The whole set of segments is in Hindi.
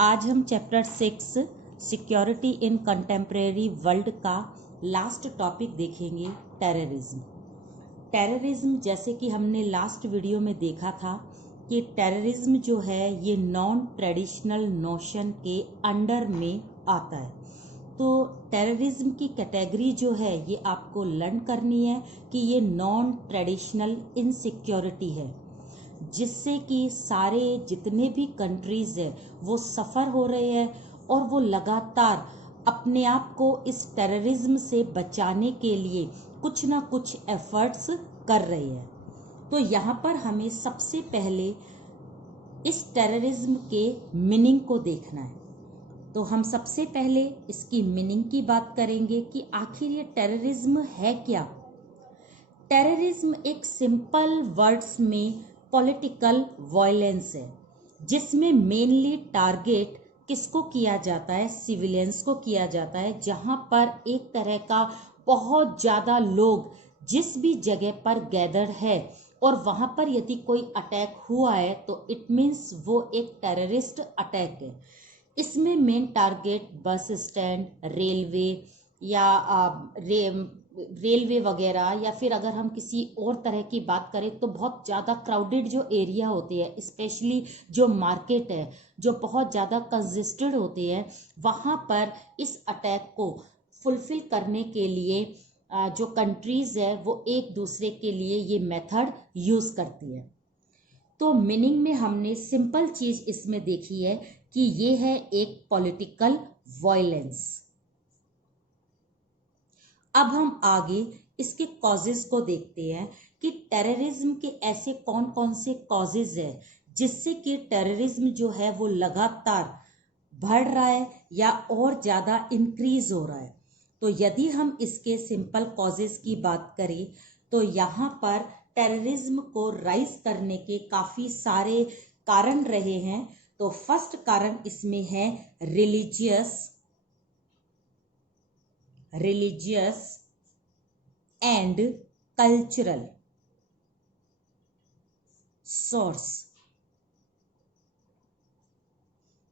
आज हम chapter 6 security in contemporary world का लास्ट टॉपिक देखेंगे, टेररिज्म। टेररिज्म, जैसे कि हमने लास्ट वीडियो में देखा था कि टेररिज्म जो है ये नॉन ट्रेडिशनल नोशन के अंडर में आता है। तो टेररिज्म की कैटेगरी जो है ये आपको लर्न करनी है कि ये नॉन ट्रेडिशनल इनसिक्योरिटी है, जिससे कि सारे जितने भी कंट्रीज है वो सफ़र हो रहे हैं और वो लगातार अपने आप को इस टेररिज्म से बचाने के लिए कुछ ना कुछ एफर्ट्स कर रहे हैं। तो यहाँ पर हमें सबसे पहले इस टेररिज्म के मीनिंग को देखना है। तो हम सबसे पहले इसकी मीनिंग की बात करेंगे कि आखिर ये टेररिज्म है क्या। टेररिज्म एक सिंपल वर्ड्स में पॉलिटिकल वायलेंस है, जिसमें मेनली टारगेट किसको किया जाता है, सिविलियंस को किया जाता है। जहां पर एक तरह का बहुत ज़्यादा लोग जिस भी जगह पर गैदर्ड है और वहां पर यदि कोई अटैक हुआ है तो इट मीन्स वो एक टेररिस्ट अटैक है। इसमें main target bus stand, railway या रेलवे वगैरह, या फिर अगर हम किसी और तरह की बात करें तो बहुत ज़्यादा क्राउडेड जो एरिया होते हैं, स्पेशली जो मार्केट है जो बहुत ज़्यादा कंजेस्टेड होते हैं, वहाँ पर इस अटैक को फुलफिल करने के लिए जो कंट्रीज़ है वो एक दूसरे के लिए ये मेथड यूज़ करती है। तो मीनिंग में हमने सिंपल चीज़ इसमें देखी है कि ये है एक पॉलिटिकल वायलेंस। अब हम आगे इसके कॉजेज को देखते हैं कि टेररिज्म के ऐसे कौन कौन से कॉजेज है जिससे कि टेररिज्म जो है वो लगातार बढ़ रहा है या और ज़्यादा इंक्रीज हो रहा है। तो यदि हम इसके सिंपल कॉजेज की बात करें तो यहाँ पर टेररिज्म को राइज करने के काफ़ी सारे कारण रहे हैं। तो फर्स्ट कारण इसमें है रिलीजियस एंड कल्चरल सोर्स।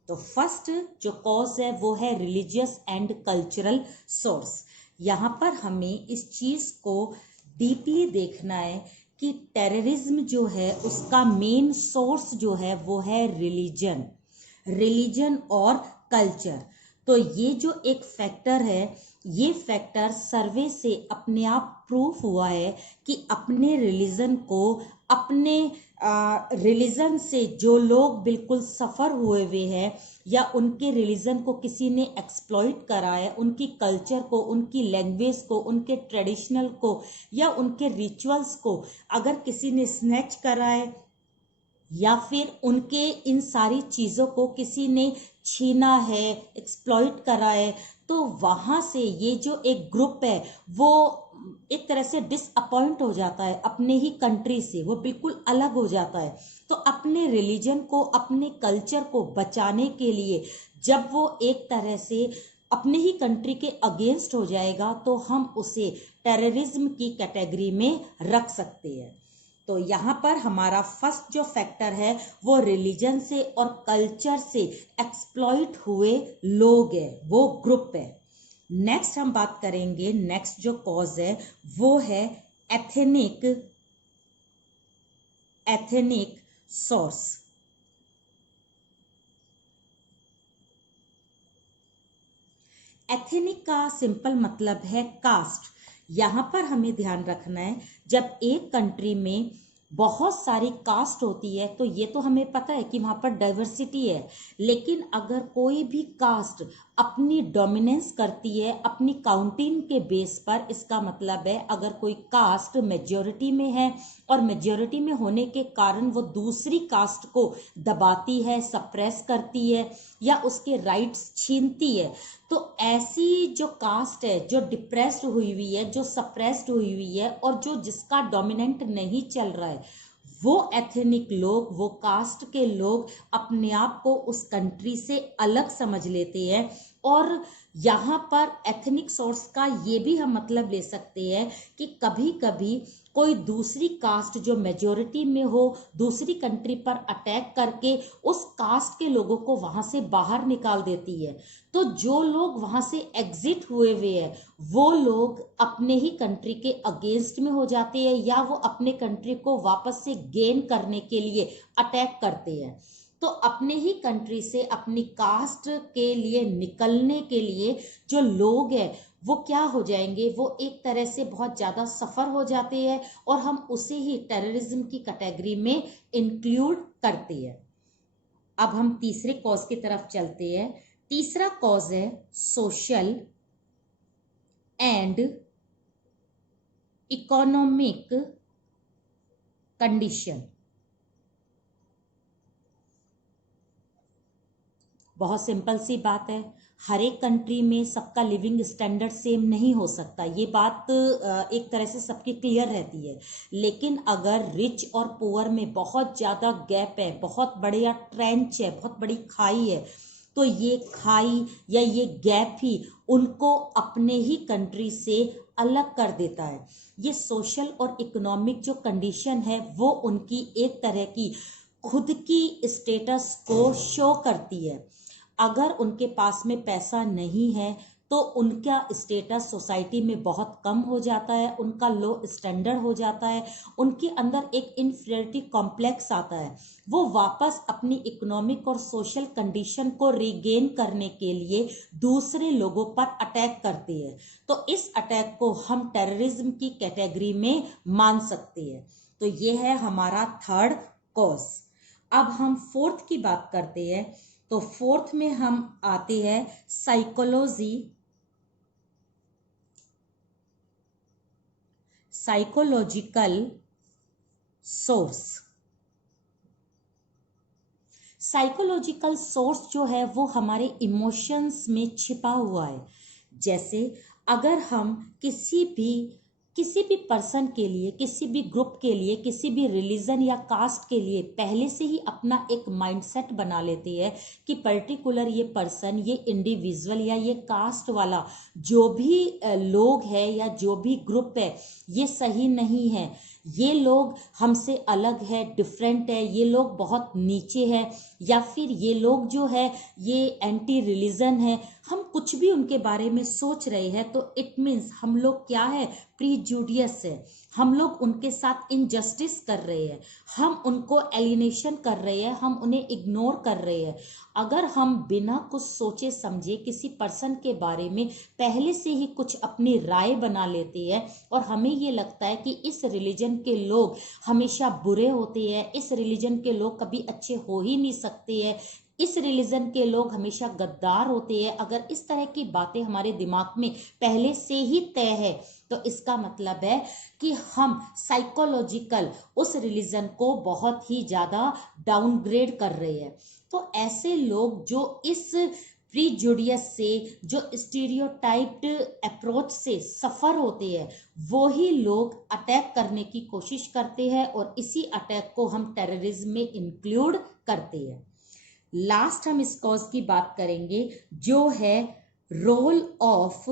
तो फर्स्ट जो कॉज है वो है रिलीजियस एंड कल्चरल सोर्स। यहाँ पर हमें इस चीज़ को डीपली देखना है कि टेररिज्म जो है उसका मेन सोर्स जो है वो है रिलीजन और कल्चर। तो ये जो एक फैक्टर है, ये फैक्टर सर्वे से अपने आप प्रूफ हुआ है कि अपने रिलीजन को, अपने रिलीजन से जो लोग बिल्कुल सफ़र हुए हुए हैं या उनके रिलीजन को किसी ने एक्सप्लॉइट करा है, उनकी कल्चर को, उनकी लैंग्वेज को, उनके ट्रेडिशनल को या उनके रिचुअल्स को अगर किसी ने स्नैच करा है या फिर उनके इन सारी चीज़ों को किसी ने छीना है, एक्सप्लॉइट करा है, तो वहाँ से ये जो एक ग्रुप है वो एक तरह से डिसअपॉइंट हो जाता है अपने ही कंट्री से, वो बिल्कुल अलग हो जाता है। तो अपने रिलीजन को, अपने कल्चर को बचाने के लिए जब वो एक तरह से अपने ही कंट्री के अगेंस्ट हो जाएगा तो हम उसे टेररिज्म की कैटेगरी में रख सकते हैं। तो यहाँ पर हमारा फर्स्ट जो फैक्टर है वो रिलीजन से और कल्चर से एक्सप्लॉइट हुए लोग हैं, वो ग्रुप है। नेक्स्ट हम बात करेंगे, नेक्स्ट जो कॉज है वो है एथेनिक सोर्स। एथेनिक का सिंपल मतलब है कास्ट। यहाँ पर हमें ध्यान रखना है, जब एक कंट्री में बहुत सारी कास्ट होती है तो ये तो हमें पता है कि वहाँ पर डाइवर्सिटी है, लेकिन अगर कोई भी कास्ट अपनी डोमिनेंस करती है अपनी काउंटिंग के बेस पर, इसका मतलब है अगर कोई कास्ट मेजॉरिटी में है और मेजॉरिटी में होने के कारण वो दूसरी कास्ट को दबाती है, सप्रेस करती है या उसके राइट्स छीनती है, तो ऐसी जो कास्ट है जो डिप्रेस्ड हुई हुई है, जो सप्रेस्ड हुई हुई है और जो जिसका डोमिनेंट नहीं चल रहा है, वो एथनिक लोग, वो कास्ट के लोग अपने आप को उस कंट्री से अलग समझ लेते हैं और यहाँ पर एथनिक सोर्स का ये भी हम मतलब ले सकते हैं कि कभी कभी कोई दूसरी कास्ट जो मेजोरिटी में हो दूसरी कंट्री पर अटैक करके उस कास्ट के लोगों को वहां से बाहर निकाल देती है। तो जो लोग वहां से एग्जिट हुए हैं वो लोग अपने ही कंट्री के अगेंस्ट में हो जाते हैं या वो अपने कंट्री को वापस से गेन करने के लिए अटैक करते हैं। तो अपने ही कंट्री से अपनी कास्ट के लिए निकलने के लिए जो लोग हैं वो क्या हो जाएंगे, वो एक तरह से बहुत ज़्यादा सफ़र हो जाते हैं और हम उसे ही टेररिज्म की कैटेगरी में इंक्लूड करते हैं। अब हम तीसरे कॉज की तरफ चलते हैं। तीसरा कॉज है सोशल एंड इकोनॉमिक कंडीशन। बहुत सिंपल सी बात है, हर एक कंट्री में सबका लिविंग स्टैंडर्ड सेम नहीं हो सकता, ये बात एक तरह से सबकी क्लियर रहती है। लेकिन अगर रिच और पुअर में बहुत ज़्यादा गैप है, बहुत बढ़िया ट्रेंच है, बहुत बड़ी खाई है, तो ये खाई या ये गैप ही उनको अपने ही कंट्री से अलग कर देता है। ये सोशल और इकोनॉमिक जो कंडीशन है वो उनकी एक तरह की खुद की स्टेटस को शो करती है। अगर उनके पास में पैसा नहीं है तो उनका स्टेटस सोसाइटी में बहुत कम हो जाता है, उनका लो स्टैंडर्ड हो जाता है, उनके अंदर एक इन्फीरियरिटी कॉम्प्लेक्स आता है। वो वापस अपनी इकोनॉमिक और सोशल कंडीशन को रिगेन करने के लिए दूसरे लोगों पर अटैक करते हैं। तो इस अटैक को हम टेररिज्म की कैटेगरी में मान सकते हैं। तो ये है हमारा थर्ड कॉज। अब हम फोर्थ की बात करते हैं। तो फोर्थ में हम आते हैं साइकोलॉजिकल सोर्स। साइकोलॉजिकल सोर्स जो है वो हमारे इमोशंस में छिपा हुआ है। जैसे अगर हम किसी भी पर्सन के लिए, किसी भी ग्रुप के लिए, किसी भी रिलीजन या कास्ट के लिए पहले से ही अपना एक माइंडसेट बना लेते हैं कि पर्टिकुलर ये पर्सन, ये इंडिविजुअल या ये कास्ट वाला जो भी लोग हैं या जो भी ग्रुप है ये सही नहीं है, ये लोग हमसे अलग है, डिफरेंट है, ये लोग बहुत नीचे है, या फिर ये लोग जो है ये एंटी रिलीजन है, हम कुछ भी उनके बारे में सोच रहे हैं तो इट मीन्स हम लोग क्या है, प्रीजुडियस है, हम लोग उनके साथ इनजस्टिस कर रहे हैं, हम उनको एलिनेशन कर रहे हैं, हम उन्हें इग्नोर कर रहे हैं। अगर हम बिना कुछ सोचे समझे किसी पर्सन के बारे में पहले से ही कुछ अपनी राय बना लेते हैं और हमें ये लगता है कि इस रिलीजन के लोग हमेशा बुरे होते हैं, इस रिलीजन के लोग कभी अच्छे हो ही नहीं सकते हैं, इस रिलीजन के लोग हमेशा गद्दार होते हैं, अगर इस तरह की बातें हमारे दिमाग में पहले से ही तय है तो इसका मतलब है कि हम साइकोलॉजिकल उस रिलीजन को बहुत ही ज़्यादा डाउनग्रेड कर रहे हैं। तो ऐसे लोग जो इस प्रीजुडियस से, जो स्टीरियोटाइप्ड अप्रोच से सफ़र होते हैं, वो ही लोग अटैक करने की कोशिश करते हैं और इसी अटैक को हम टेररिज्म में इंक्लूड करते हैं। लास्ट हम इस कॉज की बात करेंगे जो है रोल ऑफ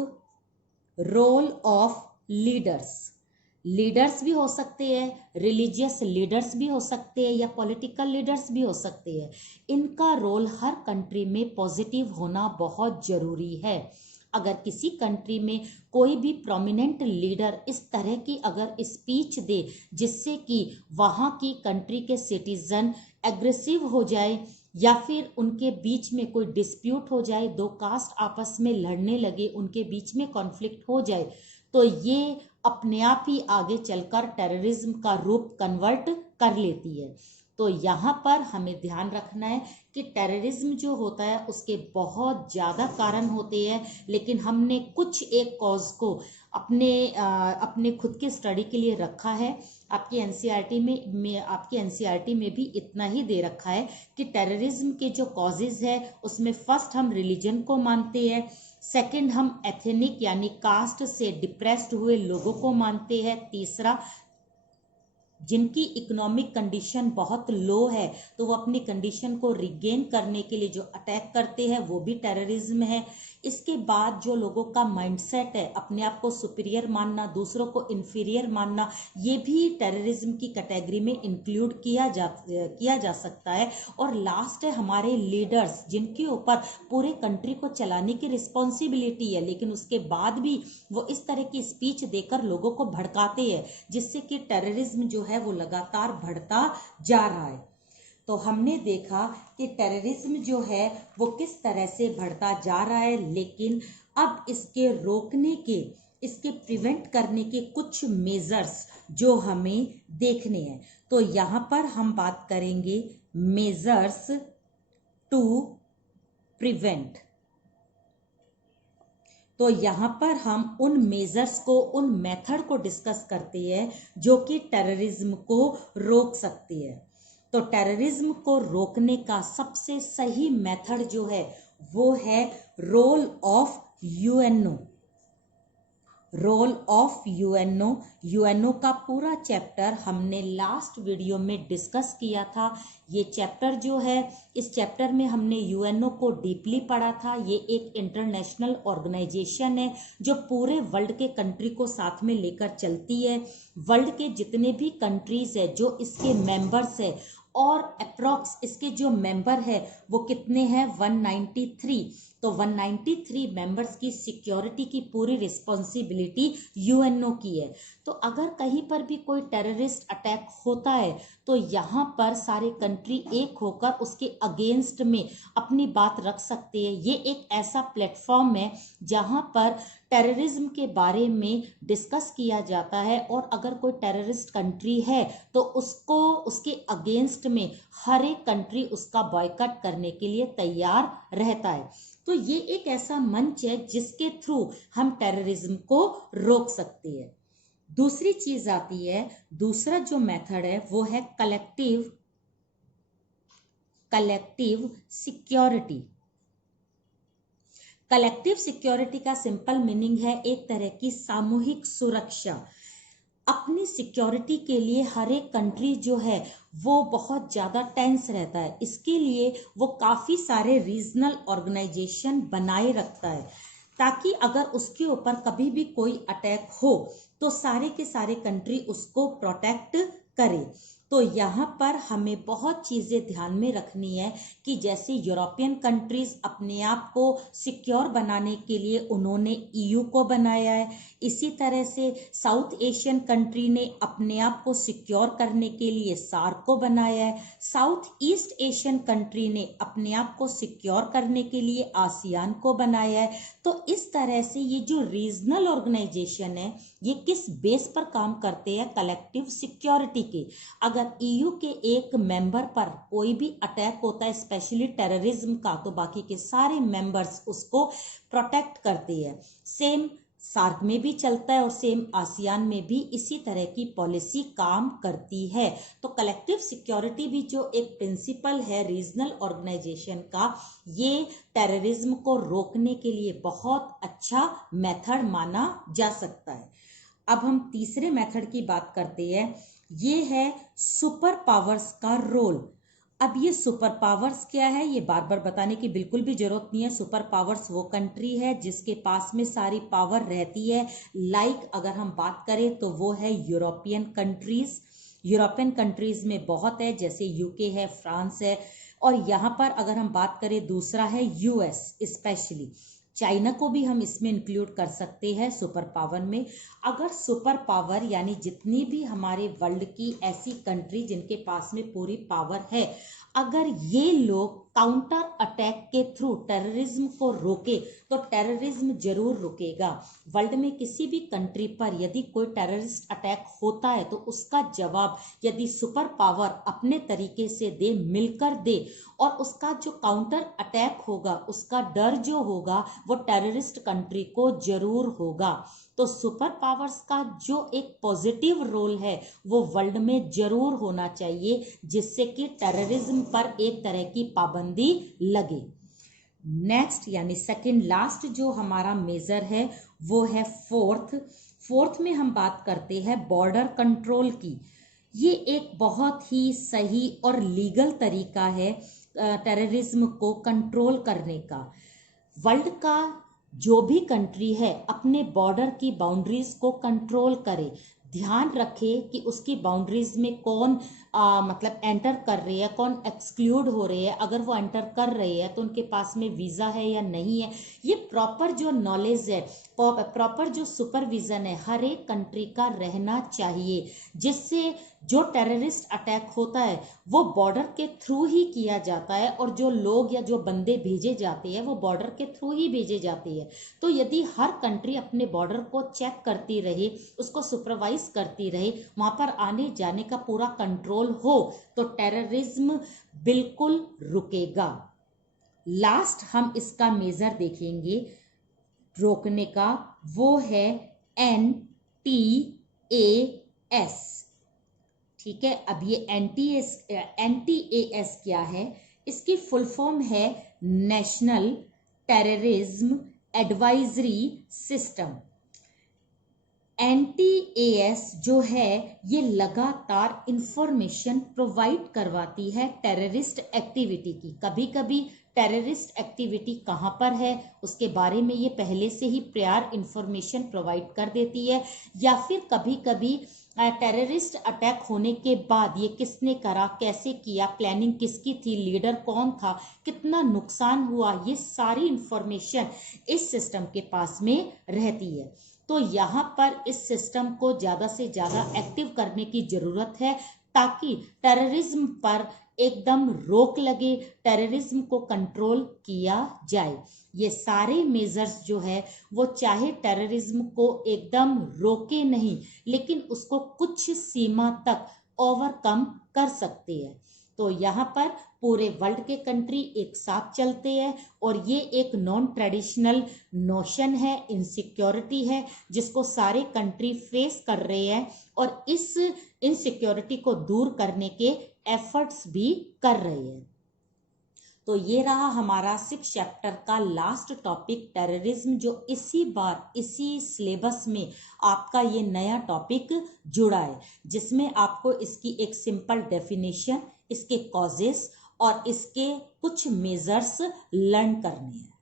लीडर्स भी हो सकते हैं, रिलीजियस लीडर्स भी हो सकते हैं या पॉलिटिकल लीडर्स भी हो सकते हैं। इनका रोल हर कंट्री में पॉजिटिव होना बहुत ज़रूरी है। अगर किसी कंट्री में कोई भी प्रोमिनेंट लीडर इस तरह की अगर स्पीच दे जिससे कि वहाँ की कंट्री के सिटीजन एग्रेसिव हो जाए या फिर उनके बीच में कोई डिस्प्यूट हो जाए, दो कास्ट आपस में लड़ने लगे, उनके बीच में कॉन्फ्लिक्ट हो जाए, तो ये अपने आप ही आगे चलकर टेररिज्म का रूप कन्वर्ट कर लेती है। तो यहाँ पर हमें ध्यान रखना है कि टेररिज्म जो होता है उसके बहुत ज़्यादा कारण होते हैं, लेकिन हमने कुछ एक कॉज को अपने खुद के स्टडी के लिए रखा है। आपकी एनसीईआरटी में भी इतना ही दे रखा है कि टेररिज्म के जो कॉजेज है उसमें फर्स्ट हम रिलीजन को मानते हैं, सेकंड हम एथनिक यानी कास्ट से डिप्रेस्ड हुए लोगों को मानते हैं, तीसरा जिनकी इकोनॉमिक कंडीशन बहुत लो है तो वो अपनी कंडीशन को रिगेन करने के लिए जो अटैक करते हैं वो भी टेररिज्म है। इसके बाद जो लोगों का माइंडसेट है, अपने आप को सुपीरियर मानना, दूसरों को इन्फीरियर मानना, ये भी टेररिज्म की कैटेगरी में इंक्लूड किया जा सकता है। और लास्ट है हमारे लीडर्स, जिनके ऊपर पूरे कंट्री को चलाने की रिस्पॉन्सिबिलिटी है, लेकिन उसके बाद भी वो इस तरह की स्पीच देकर लोगों को भड़काते हैं, जिससे कि टेररिज्म जो है वो लगातार बढ़ता जा रहा है। तो हमने देखा कि टेररिज्म जो है वो किस तरह से बढ़ता जा रहा है, लेकिन अब इसके रोकने के, इसके प्रिवेंट करने के कुछ मेजर्स जो हमें देखने हैं। तो यहाँ पर हम बात करेंगे मेजर्स टू प्रिवेंट। तो यहाँ पर हम उन मेजर्स को, उन मेथड को डिस्कस करते हैं जो कि टेररिज्म को रोक सकती है। तो टेररिज्म को रोकने का सबसे सही मेथड जो है वो है role of UNO. Role of UNO, UNO का पूरा चैप्टर हमने लास्ट वीडियो में डिस्कस किया था। ये चैप्टर जो है, इस चैप्टर में हमने यूएनओ को डीपली पढ़ा था। ये एक इंटरनेशनल ऑर्गेनाइजेशन है जो पूरे वर्ल्ड के कंट्री को साथ में लेकर चलती है। वर्ल्ड के जितने भी कंट्रीज है जो इसके मेंबर्स है, और अप्रॉक्स इसके जो मेंबर है वो कितने हैं, 193। तो 193 मेंबर्स की सिक्योरिटी की पूरी रिस्पॉन्सिबिलिटी यूएनओ की है। तो अगर कहीं पर भी कोई टेररिस्ट अटैक होता है तो यहाँ पर सारे कंट्री एक होकर उसके अगेंस्ट में अपनी बात रख सकते हैं। ये एक ऐसा प्लेटफॉर्म है जहाँ पर टेररिज्म के बारे में डिस्कस किया जाता है, और अगर कोई टेररिस्ट कंट्री है तो उसको, उसके अगेंस्ट में हर एक कंट्री उसका बॉयकॉट करने के लिए तैयार रहता है। तो ये एक ऐसा मंच है जिसके थ्रू हम टेररिज्म को रोक सकते हैं। दूसरी चीज आती है, दूसरा जो मेथड है वो है कलेक्टिव सिक्योरिटी। कलेक्टिव सिक्योरिटी का सिंपल मीनिंग है एक तरह की सामूहिक सुरक्षा। अपनी सिक्योरिटी के लिए हर एक कंट्री जो है वो बहुत ज़्यादा टेंस रहता है। इसके लिए वो काफ़ी सारे रीजनल ऑर्गेनाइजेशन बनाए रखता है, ताकि अगर उसके ऊपर कभी भी कोई अटैक हो तो सारे के सारे कंट्री उसको प्रोटेक्ट करे। तो यहाँ पर हमें बहुत चीज़ें ध्यान में रखनी है कि जैसे यूरोपियन कंट्रीज अपने आप को सिक्योर बनाने के लिए उन्होंने ईयू को बनाया है, इसी तरह से साउथ एशियन कंट्री ने अपने आप को सिक्योर करने के लिए सार्क को बनाया है, साउथ ईस्ट एशियन कंट्री ने अपने आप को सिक्योर करने के लिए आसियान को बनाया है। तो इस तरह से ये जो रीजनल ऑर्गेनाइजेशन है ये किस बेस पर काम करते हैं, कलेक्टिव सिक्योरिटी के। अगर ईयू के एक मेंबर पर कोई भी अटैक होता है, स्पेशली टेररिज्म का, तो बाकी के सारे मेंबर्स उसको प्रोटेक्ट करते हैं। सेम सार्क में भी चलता है और सेम आसियान में भी इसी तरह की पॉलिसी काम करती है। तो कलेक्टिव सिक्योरिटी भी जो एक प्रिंसिपल है रीजनल ऑर्गेनाइजेशन का, ये टेररिज्म को रोकने के लिए बहुत अच्छा मेथड माना जा सकता है। अब हम तीसरे मेथड की बात करते हैं, ये है सुपर पावर्स का रोल। अब ये सुपर पावर्स क्या है ये बार बार बताने की बिल्कुल भी जरूरत नहीं है। सुपर पावर्स वो कंट्री है जिसके पास में सारी पावर रहती है। लाइक अगर हम बात करें तो वो है यूरोपियन कंट्रीज। यूरोपियन कंट्रीज में बहुत है, जैसे यूके है, फ्रांस है, और यहाँ पर अगर हम बात करें दूसरा है यूएस, स्पेशली चाइना को भी हम इसमें इंक्लूड कर सकते हैं सुपर पावर में। अगर सुपर पावर यानी जितनी भी हमारे वर्ल्ड की ऐसी कंट्री जिनके पास में पूरी पावर है, अगर ये लोग काउंटर अटैक के थ्रू टेररिज्म को रोके तो टेररिज्म जरूर रुकेगा। वर्ल्ड में किसी भी कंट्री पर यदि कोई टेररिस्ट अटैक होता है तो उसका जवाब यदि सुपर पावर अपने तरीके से दे, मिलकर दे, और उसका जो काउंटर अटैक होगा उसका डर जो होगा वो टेररिस्ट कंट्री को जरूर होगा। तो सुपर पावर्स का जो एक पॉजिटिव रोल है वो वर्ल्ड में जरूर होना चाहिए, जिससे कि टेररिज्म पर एक तरह की पाबंदी लगे। नेक्स्ट यानी सेकंड लास्ट जो हमारा मेजर है वो है फोर्थ में हम बात करते हैं बॉर्डर कंट्रोल की। ये एक बहुत ही सही और लीगल तरीका है टेररिज्म को कंट्रोल करने का। वर्ल्ड का जो भी कंट्री है अपने बॉर्डर की बाउंड्रीज को कंट्रोल करे, ध्यान रखे कि उसकी बाउंड्रीज में कौन मतलब एंटर कर रहे हैं, कौन एक्सक्लूड हो रहे हैं, अगर वो एंटर कर रहे हैं तो उनके पास में वीज़ा है या नहीं है। ये प्रॉपर जो नॉलेज है, प्रॉपर जो सुपरविजन है हर एक कंट्री का रहना चाहिए, जिससे जो टेररिस्ट अटैक होता है वो बॉर्डर के थ्रू ही किया जाता है और जो लोग या जो बंदे भेजे जाते हैं वो बॉर्डर के थ्रू ही भेजे जाते हैं। तो यदि हर कंट्री अपने बॉर्डर को चेक करती रहे, उसको सुपरवाइज करती रहे, वहां पर आने जाने का पूरा कंट्रोल हो, तो टेररिज्म बिल्कुल रुकेगा। लास्ट हम इसका मेजर देखेंगे रोकने का, वो है NTAS। ठीक है, अब ये NTAS क्या है? इसकी फुल फॉर्म है national terrorism advisory system. NTAS जो है ये लगातार इंफॉर्मेशन प्रोवाइड करवाती है टेररिस्ट एक्टिविटी की। कभी कभी टेररिस्ट एक्टिविटी कहाँ पर है उसके बारे में ये पहले से ही प्रायर इंफॉर्मेशन प्रोवाइड कर देती है, या फिर कभी कभी टेररिस्ट अटैक होने के बाद ये किसने करा, कैसे किया, प्लानिंग किसकी थी, लीडर कौन था, कितना नुकसान हुआ, ये सारी इंफॉर्मेशन इस सिस्टम के पास में रहती है। तो यहाँ पर इस सिस्टम को ज़्यादा से ज़्यादा एक्टिव करने की ज़रूरत है ताकि टेररिज्म पर एकदम रोक लगे, टेररिज्म को कंट्रोल किया जाए। ये सारे मेजर्स जो है वो चाहे टेररिज्म को एकदम रोके नहीं, लेकिन उसको कुछ सीमा तक ओवरकम कर सकते हैं। तो यहाँ पर पूरे वर्ल्ड के कंट्री एक साथ चलते हैं और ये एक नॉन ट्रेडिशनल नोशन है, इनसिक्योरिटी है, जिसको सारे कंट्री फेस कर रहे हैं और इस इनसिक्योरिटी को दूर करने के एफर्ट्स भी कर रहे हैं। तो ये रहा हमारा 6 चैप्टर का लास्ट टॉपिक टेररिज्म, जो इसी बार इसी सिलेबस में आपका ये नया टॉपिक जुड़ा है, जिसमें आपको इसकी एक सिंपल डेफिनेशन, इसके कॉजेस और इसके कुछ मेजर्स लर्न करने हैं।